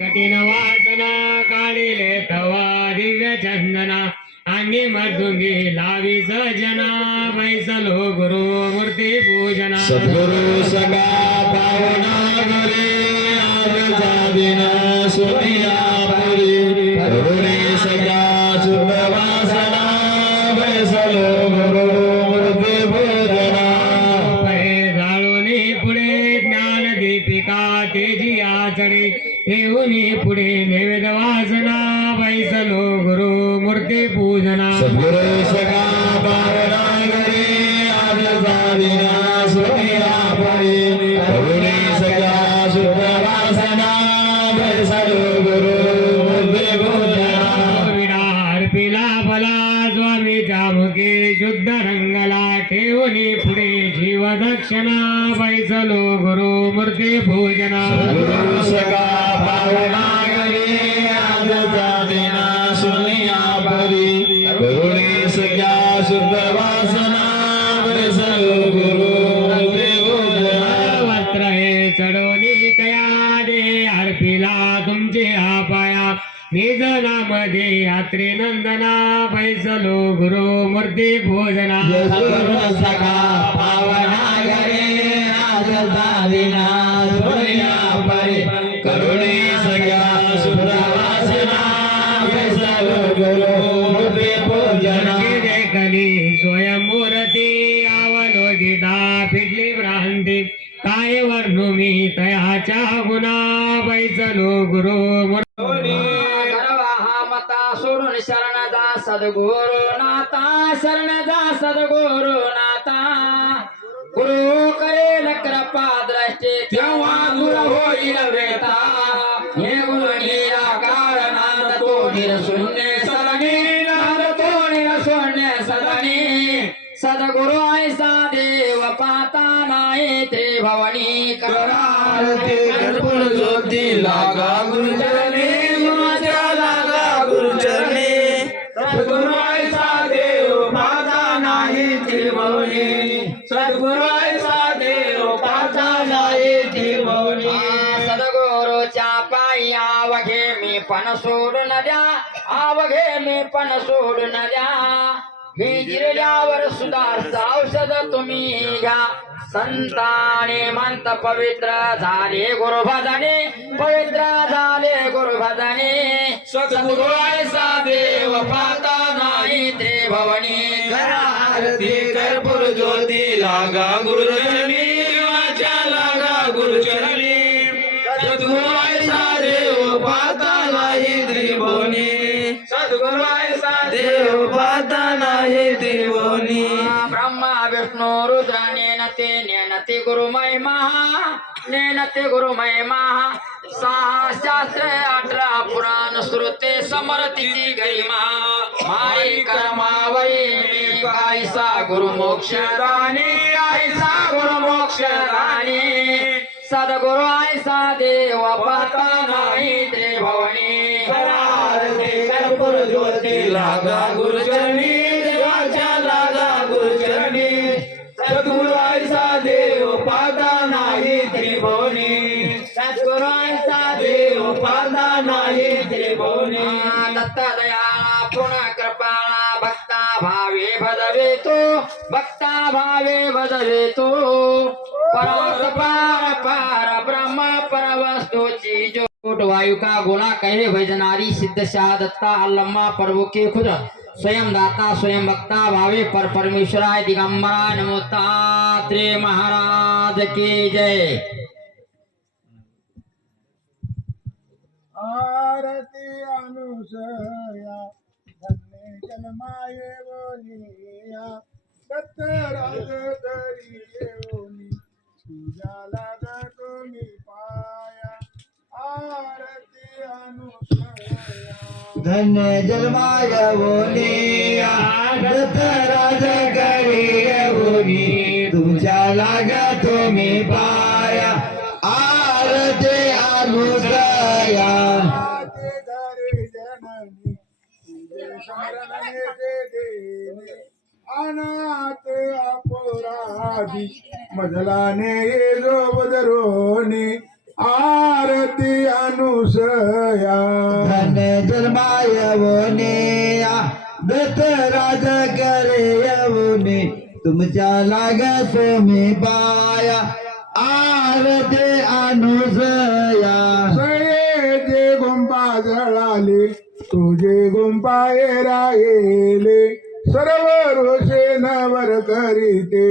कठीण वासना काढिले तवा दिव्य चंदना अंगी मृदुंगी लावी सजना बैसलो गुरु मूर्ती पूजना। सद्गुरु सगा पावना घरे ठेवूनी पुढे नैवेद वासना बैसलो गुरु मूर्ती पूजना. पिला फला स्वामीच्या मुखे शुद्ध रंगला ठेवणी पुढे जीव दक्षिणा बैसलो गुरु मूर्ती पूजना. गुरु सगा हे दे तुमचे आपाया. नंदना बैसलो गुरु मूर्ती भोजना सखा पावना गरे आज गिटा फिटली भ्रांती काय वर्णू मी? तयाच्या गुणा बैसलो गुरु हा मता सोडून शरण जा सद्गुरु नाथा शरण जा सद्गुरु नाथा भवनी करार आरती कर्पूर ज्योती लागा गुरुचरणी माझ्या लागा गुरुचरणी. सद्गुरु ऐसा देव पाता नाही त्रिभुवनी सद्गुरु ऐसा देव पाता नाही त्रिभुवनी सदगुरुच्या पायी आवघे मी पण सोडून द्या. आवघे मी पण सोडून द्या. मी गिरल्यावर सुधारचं औषध तुम्ही घ्या. संताने मंत पवित्र झाले गुरुभजने पवित्र झाले गुरुभजने. सद्गुरु ऐसा देव पाता नाही त्रिभवनी आरती कर्पूर ज्योती लागा गुरुचरणी माझ्या लागा गुरुचरणी. सद्गुरु ऐसा देव पाता नाही त्रिभुवनी सद्गुरु ऐसा देव पाता नाही त्रिभुवनी ब्रह्मा विष्णू रुद्र नेनते नेनते गुरुमय नेनते गुरुमय महा सहा शास्त्र अठरा पुराण श्रुते समरतीची गरिमा. माई कर्मावई मी कायसा गुरुमोक्ष राणी आयसा गुरुमोक्ष राणी सद्गुरु आयसा देव पाहता नाही ते भवनी. आरती कर्पूर ज्योती लागा गुरुचरणी देवाच्या लागा गुरुचरणी. सद्गुरु पादा नाही त्रिभुवनी दत्त दयाळा पुन्हा कृपाळा भक्ता भावे भजवे तो भक्ता भावे भजवे तो परस पार पार ब्रह्म परवस्तुची जोट वायु का गोला कहे भजनारी सिद्ध शाह दत्ता अल्लम्मा, प्रभु के खुद स्वयं दाता स्वयं भक्ता भावे पर परमेश्वराय दिगंबरा नमोतात्रे महाराज की जय। आरती अनुसया धन्य जन्माये बोलिया दत्त राज धरी येऊनी तुझ्या लाग तुम्ही पाया आरती अनुसया। धन्य जन्माय बोलिया दत्त राज करी बोली तुझ्या लागा तुम्ही पाया। बदलाने येलो बदरोनी आरती अनुसया। धन जन्मायवने दत राज करे यवने तुमच्या लागत मी पाया आरती अनुसया। सये गुंपा जळाले तुझे गुंपाय राहिले सर्व रोषे नवर करीते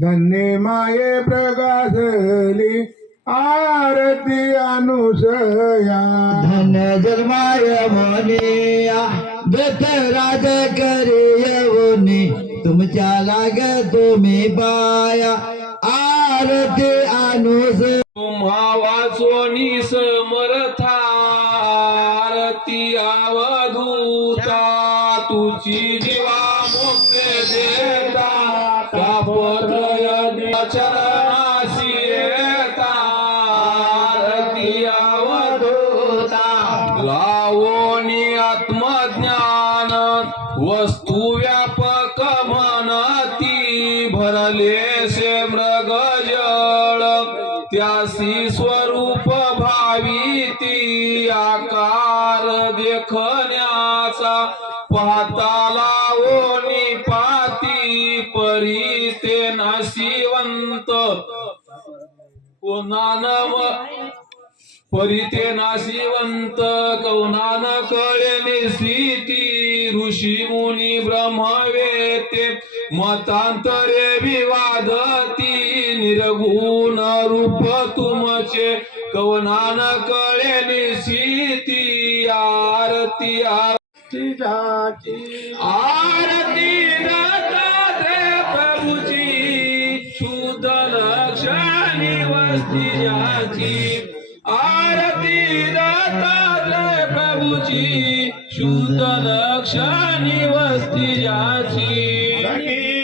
धन्य माये प्रकाशली आरती अनुसया। धन्य जन्माय मोनिया दत्त राज करे तुमच्या लागतो मी पाया आरती अनुस तुम्हा वाचोनी समर्था आरती अवधूता तुझी जीवा मुक्त देता। आत्मज्ञान वस्तू व्यापक म्हणती भरले से मृगजळ त्यासी स्वरूप भाविती आकार देखण्याचा पाहता लावून पाती परी ते नाशिवंत. पुनानव परिते नाशिवंत. कौनान कळे निस्थिती ऋषी मुनी ब्रह्मवेते मतांतरे विवादती निर्गुण रूप तुमचे. कौनान कळे निस्थिती आरती. आरती आरती लक्षणी वस्ती आरती दत्तात्रय प्रभूची. शुद्ध लक्षणी वस्ती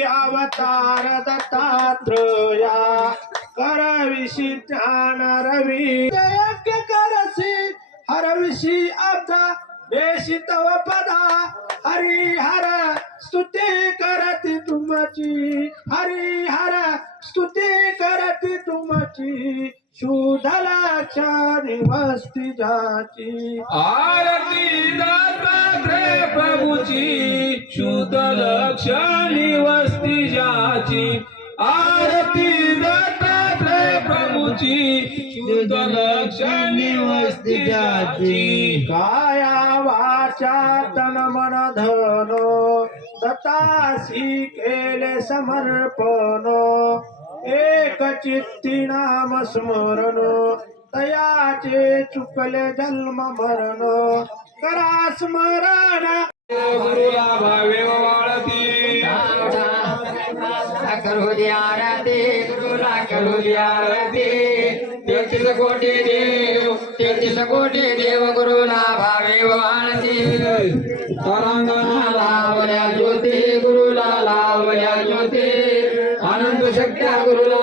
अवतार दत्तात्रया करविषी ज्ञान रवी. जयज्ञ करसी हरविषी अब्दा देशी तव पदा हरिहर स्तुती करती तुमची. हरिहर स्तुती करती तुमची. शुद्ध लक्षणी वस्ती जाची. आरती दत्तात्रय प्रभूची शुद्ध लक्षणी वस्ती ज्याची आरती दत्तात्रय प्रभूची शुद्ध लक्षणी वस्ती ज्याची काया वाचा तन मन धनो दत्तासी केले समर्पण एक चित्ती नाम स्मरण तयाचे चुकले जन्म मरण. करा स्मरण. गुरुला भावे वाळती. करू दे आरती गुरुला करू दे आरती तेहतीस कोटी देव तेहतीस कोटी देव गुरुला भावे वाळती. तरंगणा लावल्या ज्योती गुरुला लावल्या ज्योती. आनंद शक्त्या गुरुला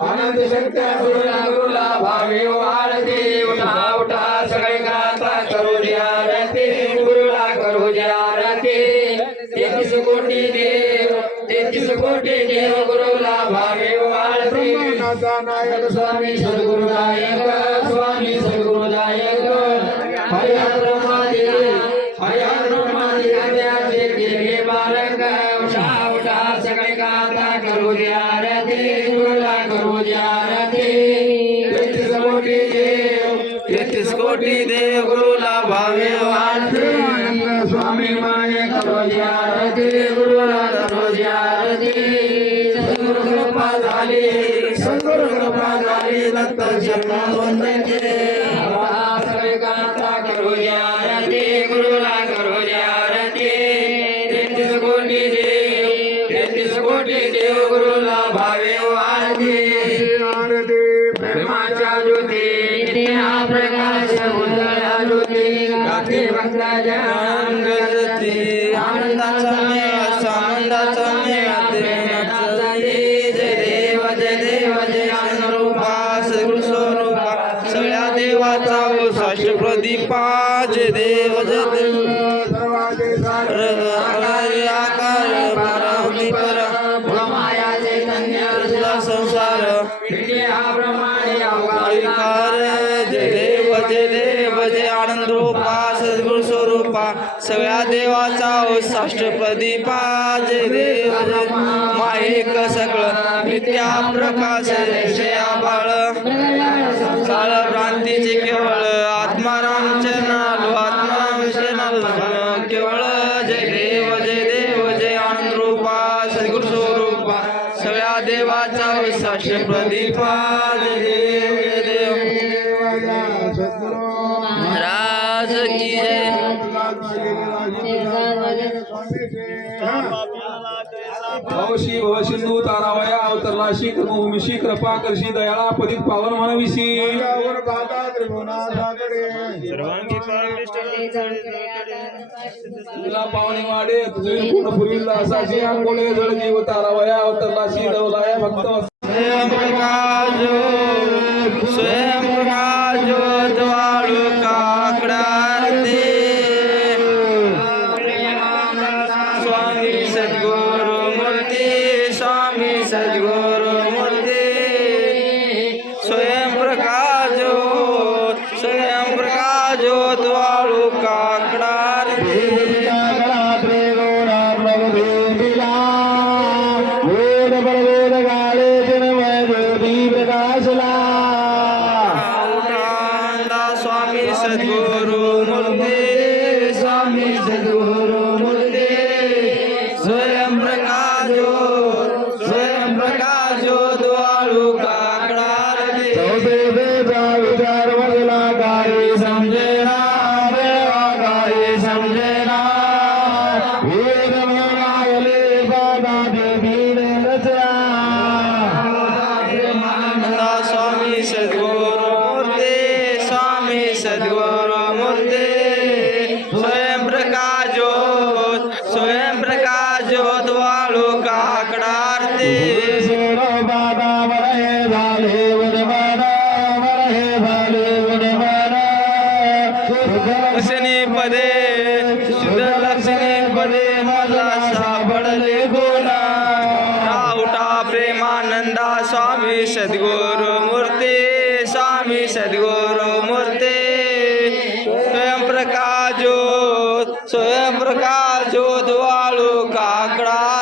आनंद शक्त्या गुरुला गुरुला भावे वाळती. उठा उठा सगळे गाता करू दे आरती. गुरुला करू दे आरती. तेहतीस कोटी देव तेहतीस कोटी देव गुरुला भावे वाळती. नायक स्वामी पाच देव जतील आकार पर. संसार. जय देव आनंद सद्गुरु स्वरूपा सगळ्या देवाचा साष्टपदी पाच जय देव मायक सगळं विद्या प्रकाश बाळ. काळ भ्रांतीचे केवळ महाराज की जय भवशी भवसिंधू तारावया अवतरला शी कर्मभूमिशी कृपा करशी दयाळा पदित पावन म्हणविशी तुला पावणे वाडे तुझे पूर्ण पूर्वी असा जी अंगोळे जड जीव तारावया अवतरला शी दवलाया भक्त